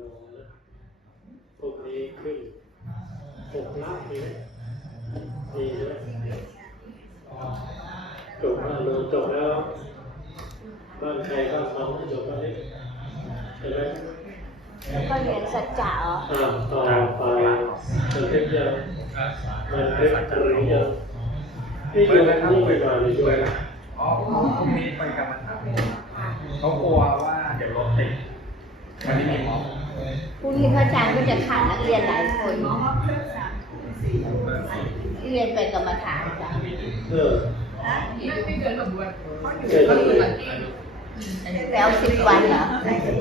ลงนะพวกนี้ขึ้นหกล้านดีไหมดีใช่ไหมจบแล้วลงจบแล้ว บ้านใครบ้านเขาจบแล้วนี่ใช่ไหมแล้วก็เรียนสัจจะเหรออ่าต่อไปมันทึกยังมันทึกตริยังนี่โยมนี่ไปมาเลยโยมอ๋อพรุ่งนี้ไปกรรมฐานเขากลัวว่าเดี๋ยวรถติดวันนี้มีหมอ พรุ่งนี้พระอาจารย์ก็จะขาดนักเรียนหลายคนเรียนไปกรรมฐานจ้ะเออไม่เกินกระบวนเกิดอะไรแล้วสิบวันเหรอ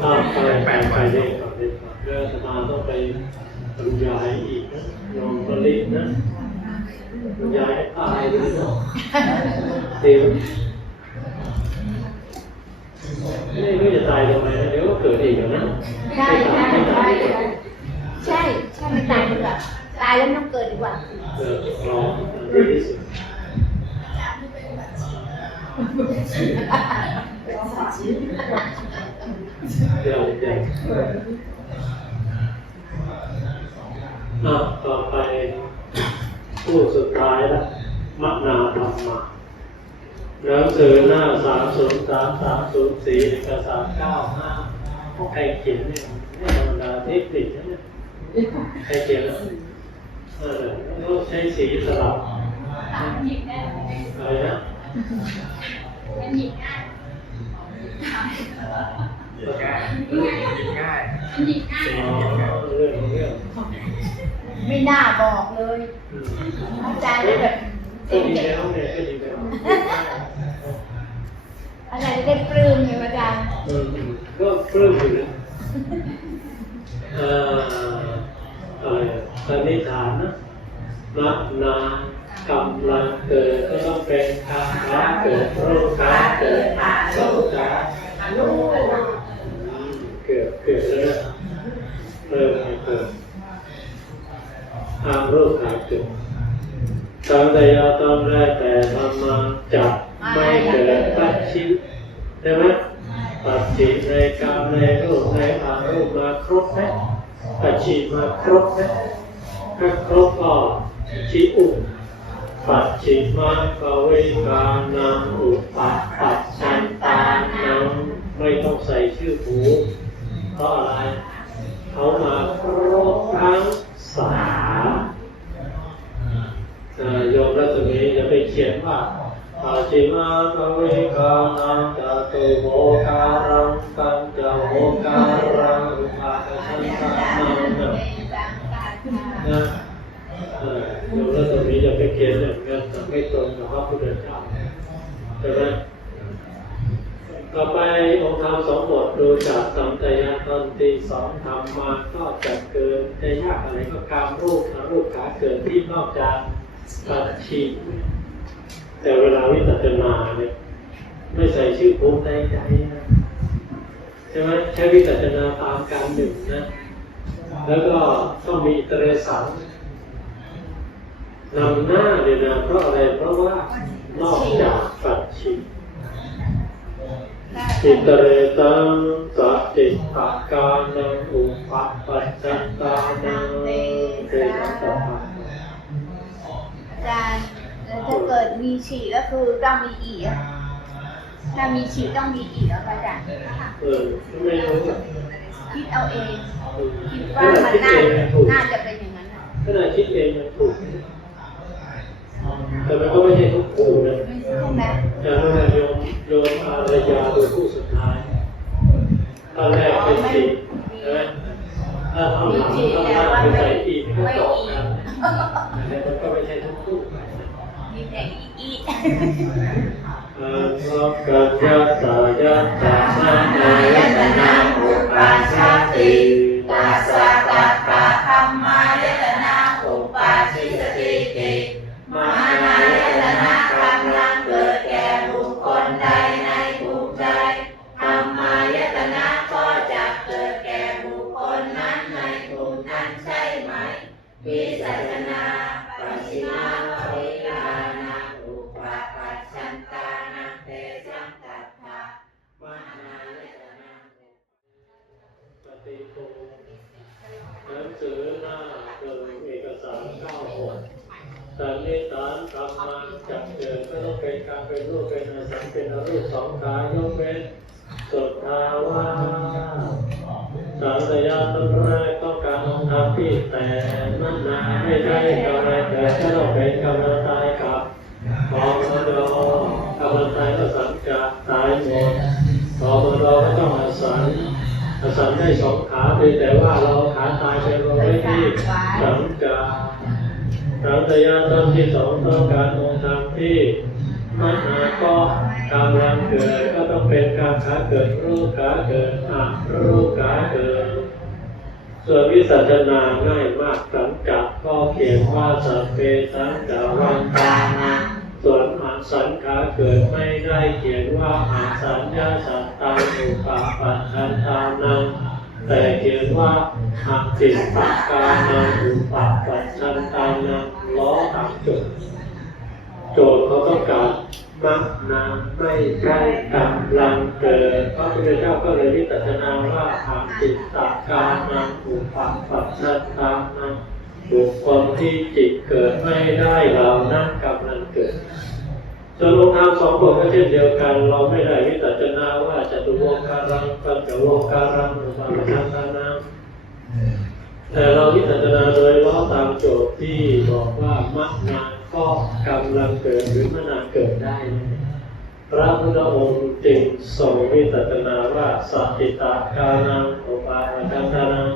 อ่าไปไปไปเด็กก่อนเด็กก่อนเรื่องสมาต้องไปบรรยายอีกนะยอมผลิตนะบรรยายให้ตายเลยนะเดี๋ยวนี่ ไม่จะตายทำไมนะเดี๋ยวก็เกิดอีกแล้วนะใช่ใช่ใช่ใช่ใช่ไม่ตายดีกว่าตายแล้วต้องเกิดดีกว่าเกิดรอเดี๋ยวเดี๋ยวต่อไปผู้สุดท้ายละมนาธรรมะ หนังสือหน้าสามศูนย์สามสามศูนย์สี่เอกสารเก้าห้าใครเขียนเนี่ยไม่ธรรมดาเทคนิคนะเนี่ยใครเขียนอะเออแล้วใช้สีสลับอะไรนะหยิบง่ายหยิบง่ายสีหยิบง่ายอ๋อเรื่องเรื่องไม่น่าบอกเลยอืมอาจารย์เลยแบบเก่งดีเแล้วเนี่ยก็ดีแล้ว อาจารย์จะ ได้ปลื้มไงอาจารย์ ก็ปลื้มอยู่นะ ในกรรมในรูปในอารูปมาครบไหมปัจฉิมาครบไหมถ้าครบก็ชิอุปัจฉิมาภเวกานังอุปะปัจจันตานังไม่ต้องใส่ชื่อผูเพราะอะไร เขามาครบทั้งสามเอ่อโยมรัศมีจะไปเขียนว่า อาชิมาภเวกานังจตุโมการังปัญจโมการังอุปาทันตานังนะนะเอ่อโยมรัศมีจะไปเขียนอย่างนั้นแต่ไม่ตรงกับพระพุทธเจ้าใช่ไหมต่อไปองค์ธรรมสองบทดูจากสัมตยตอนตีสองทำมาก็จะเกินจะยากอะไรก็การรูปนะรูปขาเกิดที่นอกจากปัจฉิม แต่เวลาวิจัจนาเนี่ยไม่ใส่ชื่อภูมิใจใจนะใช่ไหมใช้วิจัจนาตามการหนึ่งนะ แล้วก็ต้องมีอิตรสังนำหน้าเนี่ยนะเพราะอะไรเพราะว่านอกจากปัจฉิมอิตเรตังสัจจิตาการนังอุปปัจจันตานังเตสัตตะอาจารย์ แล้วถ้าเกิดมีฉี่ก็คือต้องมีอีอะถ้ามีฉี่ต้องมีอีแล้วอาจารย์เออไม่รู้อะคิดเอาเองคิดขว่านาดมันคิดน่าเองยังถูกน่าจะเป็นอย่างนั้นอะขนาดคิดเองยังถูกแต่มันก็ไม่ใช่ทุกคู่นะใช่ไหมอย่างนั้นโยมโยมอารยาเป็นคู่สุดท้ายตอนแรกเป็นสี่ใช่ไหมถ้าเอาหลังตอนหน้าไปใส่อีกก็จบกันแต่มันก็ไม่ใช่ทุกคู่ มีแต่อีอีอันโลกัญญาตายาตาสานายตนาอุปัชาติ ติโภหนังสือหน้าเกินเอกสารเก้าหกสันนิษฐานธรรมันจักเกิดก็ต้องเป็นการเป็นรูปเป็นอาสังเป็นอรูปสองกายยกเว้นสุดทาวาสารยาต้นแรกต้องการองค์ธรรมที่แต่มันนาไม่ได้กำไรเกิดก็ต้องเป็นกำลังตายกับพอมดกำลังตายก็สังจะตายหมดพอมดก็ต้องอาศัย ได้สองขาเพียแต่ว่าเราขาตายไปเราไว้ที่สังจะสังสยาต้นที่สองต้องการองค์ธรรมที่มันนาก็กำลังเกิดก็ต้องเป็นการขาเกิดรูปขาเกิดอะรูปขาเกิดส่วนวิสัชนาง่ายมากสังกัดก็เขียนว่าสัพเพสังกาวันตานาส่วนอาสังขาเกิดไม่ได้เขียนว่าอาสัญญาสัตตาอุปาปัฏฐานทานัง แต่เขียนว่าหักจิตปากกานังอุปาปัจจันตานังล้อถามโจทย์โจทย์เขาต้องการมักนาไม่ใช่กำลังเกิดพระพุทธเจ้าก็เลยวิจัรนาว่าหักจิตตากานังอุปาปัจจันตานังบุคคลที่จิตเกิดไม่ได้เหล่านั้นกำลังเกิด ส่วนลงทางสองบทก็เช่นเดียวกัน เราไม่ได้วิจัรนาว่าจะตุโวการังปัญจโวการังอุปาปัจจานังแต่เราวิจัรนาโดยล้อตามโจทย์ที่บอกว่ามัคนาก็กำลังเกิดหรือมนาเกิดได้นั่นเองพระพุทธองค์จึงทรงวิจัรนาว่าสัตติตาการนังอุปาปัจจานัง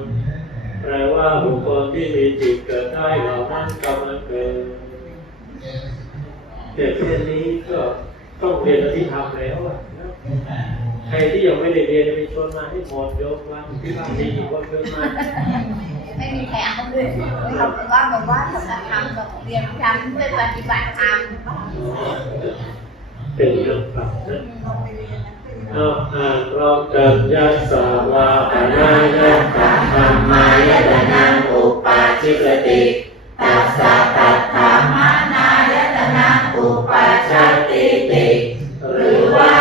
แปลว่าบุคคลที่มีจิตเกิดได้เหล่านั้นกำลังเกิด เด็กเรียนนี้ก็ต้องเรียนอภิธรรมแล้วอะใครที่ยังไม่ได้เรียนจะไปชวนมาให้หมดยกวันที่บ้านมีกี่คนเพิ่มมาไม่มีใครเอาเลยเขาบอกว่าบอกว่าทำธรรมกับเรียนธรรมเพื่อปฏิบัติธรรมเป็นเรื่องปรับนะเอาอ่านพร้อมกันยัสสาวาปนายะตาธรรมายะตะนังอุปาชิกติตัสสะ อุปาชาติติ หรือว่า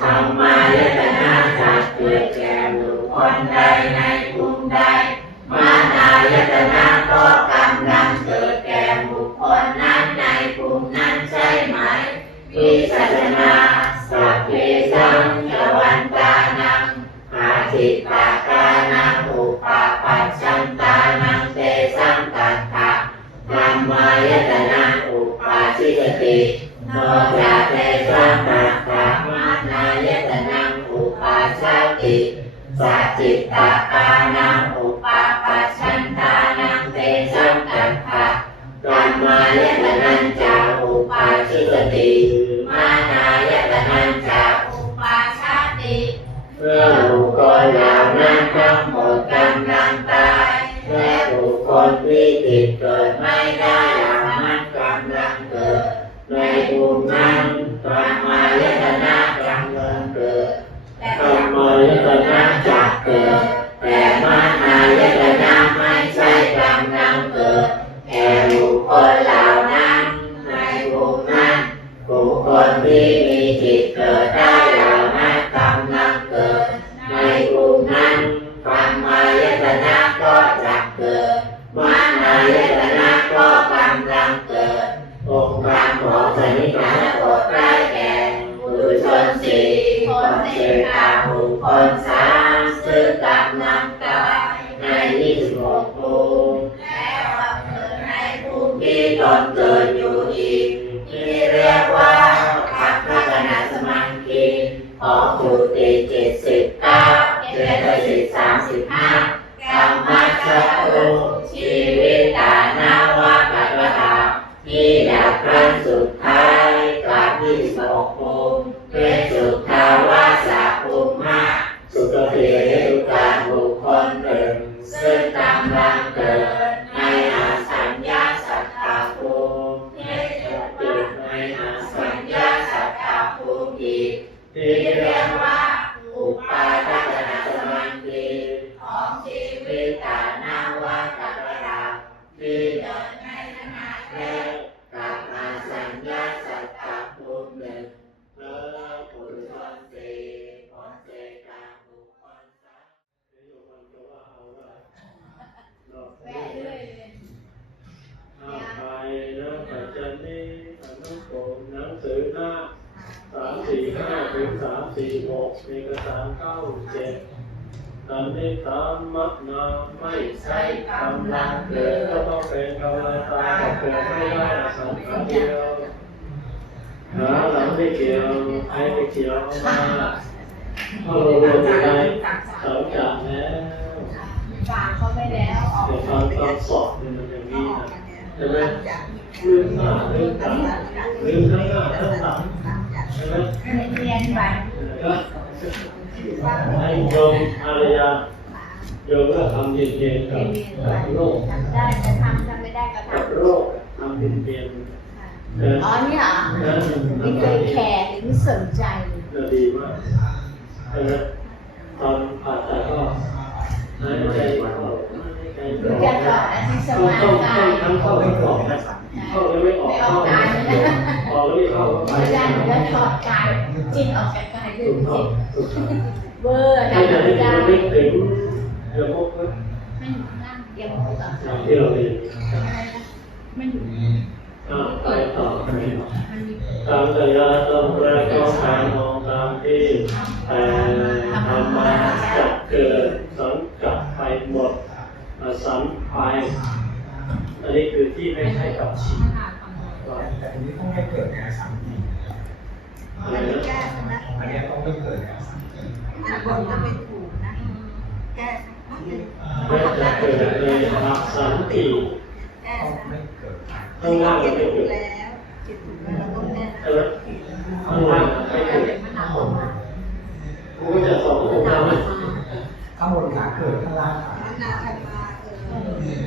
ธรรมายตนะจะเกิดแก่บุคคลใดในภูมิใด ชิกติโนจาเบุ เอกสารเก้าเจ็ดสันนิษฐานมักนาไม่ใช่กำลังเกิดก็ต้องเป็นกำลังตาเกิดไม่ได้สังขารเดียวหาหลังไม่เกี่ยวใครไม่เกี่ยวมาเพราะเรารวมอยู่ในสังกัดแล้วฝากเขาไปแล้วออกเดี๋ยวตอนตอนสอบเนี่ยมันอย่างนี้นะใช่ไหมลืมหน้าลืมตาลืมทั้งหน้าทั้งหลัง เรียนไปก็ให้โยมอารยาโยมก็ทำเย็นๆกับเรียนไปกับโรคทำได้ก็ทำทำไม่ได้ก็ทำโรคทำเย็นๆอ๋อเนี่ยเหรอไม่เคยแคร์หรือไม่สนใจดีมากตอนผ่าตัดก็หายใจเข้าหายใจรู้อจัอกก่อนนะที่สต้องมาต้องกาต้องยทั้งเข้าทั้งออกนะ เข้าแล้วไม่ออกเข้าแล้วออกแล้วไม่เข้าก็ไปไม่ได้วถอดกายจิตออกจากกายด้วยถูกต้อจิตเบอร์ให้ทำให้ไม่ถึงเดี๋ยวพวกไม่นั่งยังไม่ต่ออย่างที่เราเรียนไม่อยู่ไปต่อไปต่อมันตามสัญญาต้องแรกต้องการมองตามที่แต่ทำมาจะเกิดสังกัดไปหมดสัมไป อันนี้คือที่ไม่ใช่กับชีวิตแต่ทีนี้ต้องไม่เกิดในสามปีอะไรนะอันนี้ต้องไม่เกิดในสามปีแม้จะเกิดในอักสันติต้องไม่เกิดข้างล่างก็ไม่เกิดใช่ไหมข้างล่างไม่เกิดกูก็จะสอนพวกเราไหมข้างบนขาเกิดข้างล่างขา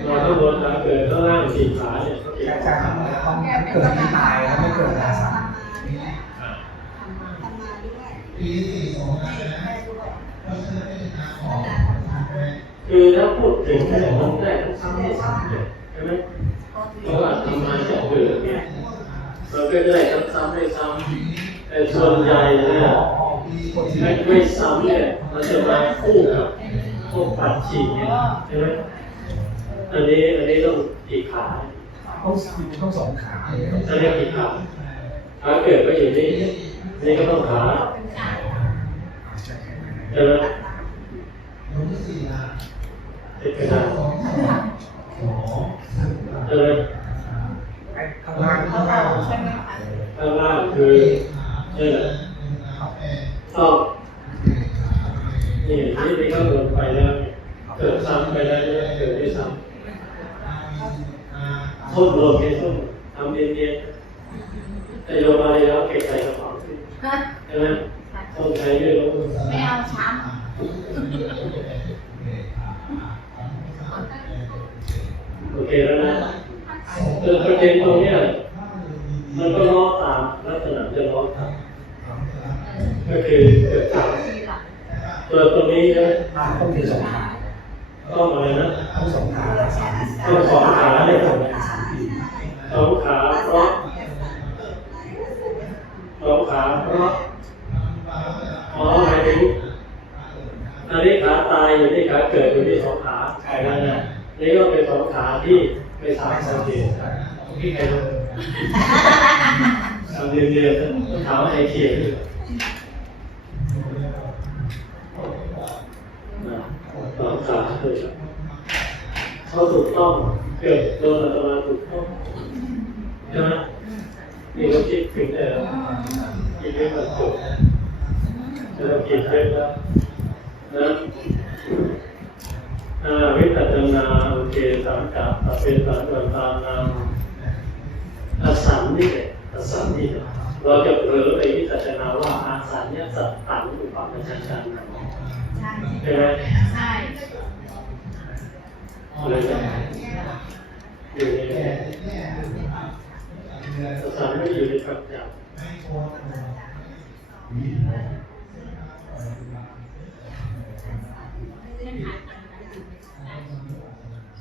เราข้างบนขาเกิ ดข้างล่างสี่ขาเนี่ยก็เกิดอาจารย์ต้องเกิดที่ตายแล้วไม่เกิดในสาคือถ้าพูดถึงเรื่องของได้ทุกครั้งที่สามเนี่ยใช่ไหมเพราะว่าทำมาจากเกิดเนี่ยเราก็ได้ซ้ำๆได้ซ้ำแต่ส่วนใหญ่เนี่ยไม่ไม่ซ้ำเนี่ยมันจะมาคู่กับพวกปัดฉีกเนี่ยใช่ไหม อันนี้อันนี้ต้องกี่ขาต้องต้องสองขาเลยอันนี้กี่ขาขาเกิดก็อยู่นี่นี่ก็ต้องขาใช่ไหมติดกระดาษใช่ไหมข้างล่างข้างล่างใช่ไหมคะข้างล่างคือนี่แหละต้องนี่นี่นี่ก็โดนไปแล้วเนี่ยเกิดซ้ำไปแล้วเนี่ยเกิดไม่ซ้ำ ทุ่มรวมให้ทุ่มทำเย็นๆแต่โยมอะไรแล้วเก็บใส่กระเป๋าสิฮะใช่ไหมต้องใช้เยอะไม่เอาช้โอเคแล้วนะเออประเด็นตรงเนี้ยมันก็ล้อตามลักษณะจะล้อตามก็คือเกิดจากำทีหลังตัวตรงนี้นะต้องมีสองขา ต้องอะไรนะต้องสองขาต้องสองขาเนี่ยสองขาเพราะสองขาเพราะอ๋อหมายถึงอันนี้ขาตายอยู่ที่ขาเกิดอยู่ที่สองขาใช่แล้วนะนี่ก็เป็นสองขาที่ไม่สามสังเกตที่ใครรู้ทำเรียนๆถามว่าไอ้เขียนอยู่นะสองขาเลยครับ เขาถูกต้องเกิดโดนอัตมาถูกต้องใช่ไหมนี่เราคิดถึงแต่กินเรื่องมันจบเราคิดเรื่องแล้วนะอาวิปัสสนาโอเคสังกัดเป็นสังกัดตามนามอาสันนี่แหละอาสันนี่แหละเราจะเผลอไปวิปัสสนาว่าอาสันเนี่ยสัตตังอุปาทชันชันใช่ใช่ไหมใช่ เลยนะอยู่ในแง่สารไม่อยู่ในปัจจัย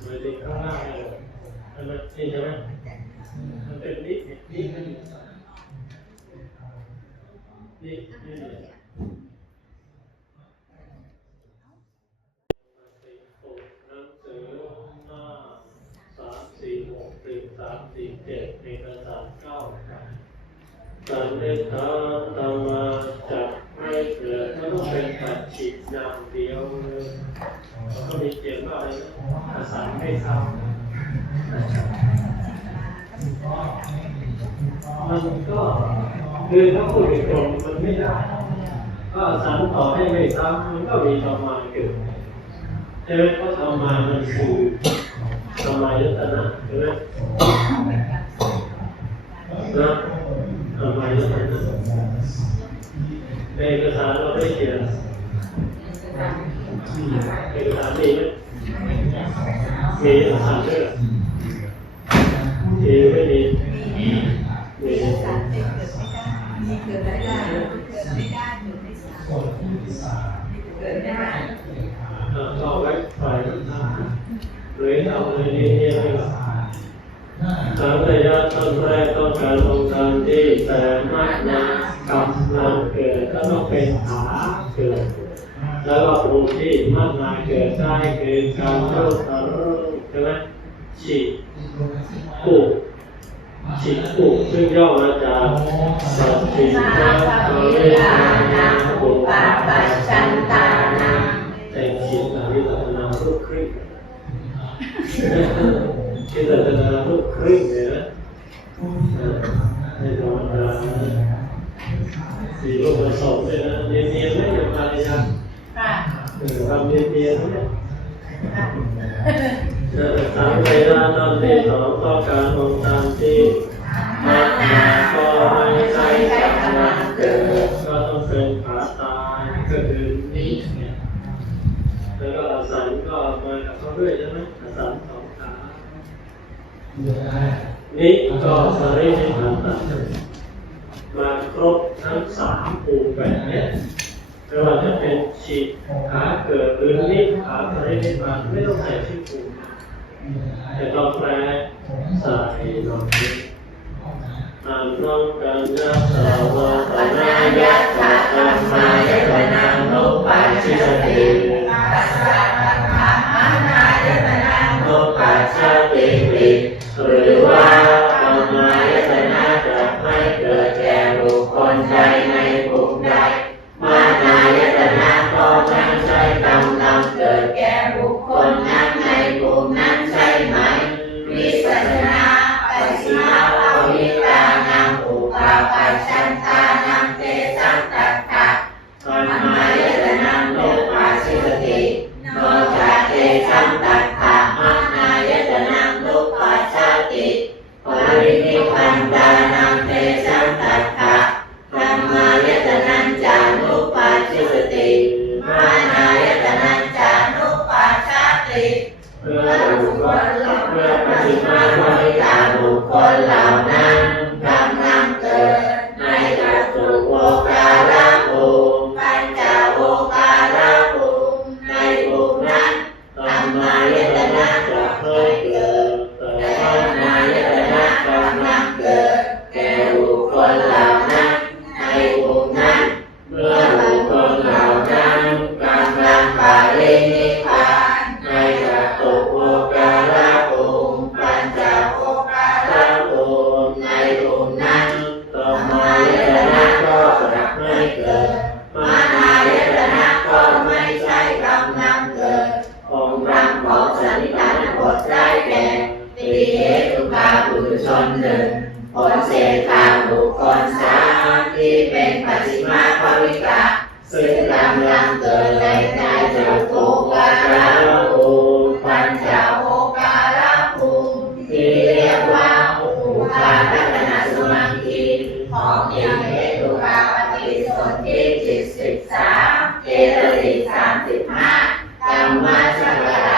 เลยในข้างล่างเลยอันนั้นนี่ใช่ไหมมันเป็นนิดนิดนิดนิดนิดนิดหนังสือหน้าสามสี่หกหนึ่งสามสี่เจ็ดเอกสารเก้า สันนิษฐานธรรมาจักไม่เกิดก็ต้องไปตัดียวเลยแล้วก็มีเขียนว่าอะไรนะอาศัยไม่ทำมันก็คือถ้าพูดตรงมันไม่ได้ก็อาศัยต่อให้ไม่ซ้ำมันก็มีธรรมาเกิดใช่ไหมเพราะธรรมามันคือธรรมายตนะใช่ไหมนะ ธรรมายตนะในเอกสารเราได้เขียนเอกสารมีไหมมีเอกสารด้วยเหรอมีไม่มีมีเอกสารเกิดไม่ได้เกิดไม่ได้เกิดไม่ได้เกิดไม่สามเกิดไม่ได้เอ่อไว้ฝ่ายหรือเอาในนี้เนี่ย สังขยาต้นแรกต้องการองค์การที่แต่มากนากำลังเกิดก็ต้องเป็นขาเกิด แล้วก็องค์ที่มากนาเกิดได้คือการเริ่มต้นใช่ไหมฉีดปูฉีดปูซึ่งย่อมาจากสัตติมาภริยานาปุปาปัจจันตานาแต่ฉีดนาวิลันาลูกครึ่ง คิดลักษณะลูกครึ่งเลยนะในธรรมดาสี่ลูกผสมเลยนะเนียนๆไม่อย่างไรนะค่ะเออทำเนียนๆเนี่ยเออสามเวลาตอนที่สองต้องการองค์ตามที่มานาก็ไม่ใช่กำลังเกิดก็ต้องเป็นขาตายก็คือนี้เนี่ยแล้วก็อาสันก็มากับเขาด้วยใช่ไหมอาสันสองขา นี่ก็สรีริพันตัมาครบทั้งสามภูมิแบบเนี้ยไม่ว่าจะเป็นฉีดขาเกิดหรือนิพขาปรินิพพานไม่ต้องใส่ชื่อภูมิแต่ต้องแปลใส่ลงนี้อ่านพร้อมกันนะสาวะปนายะธาธรรมายะนานุปัสสิติปัสสะ อินเทตุปาปฏิสิบสามเจตสิกสามสิบห้ากรรมชกรา